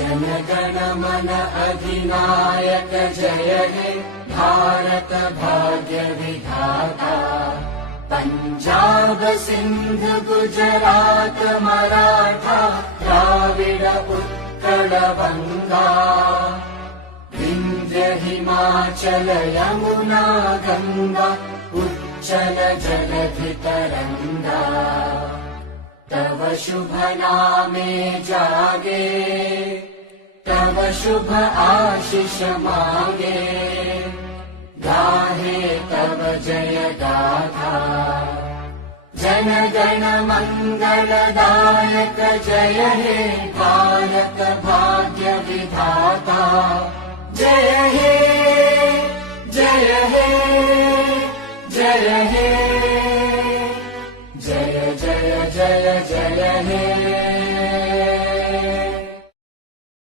जनगण मन अधिनायक जय हे भारत भाग्य विधाता। पंजाब सिंध गुजरात मराठा द्राविड उत्कल बंगा। विंध्य हिमाचल यमुना गंगा उच्चल जलधि तरंगा। तव शुभ नामे जागे तव शुभ आशीष मांगे। गाहे तव जय गाथा जनगण मंगलदायक जय हे भारत भाग्य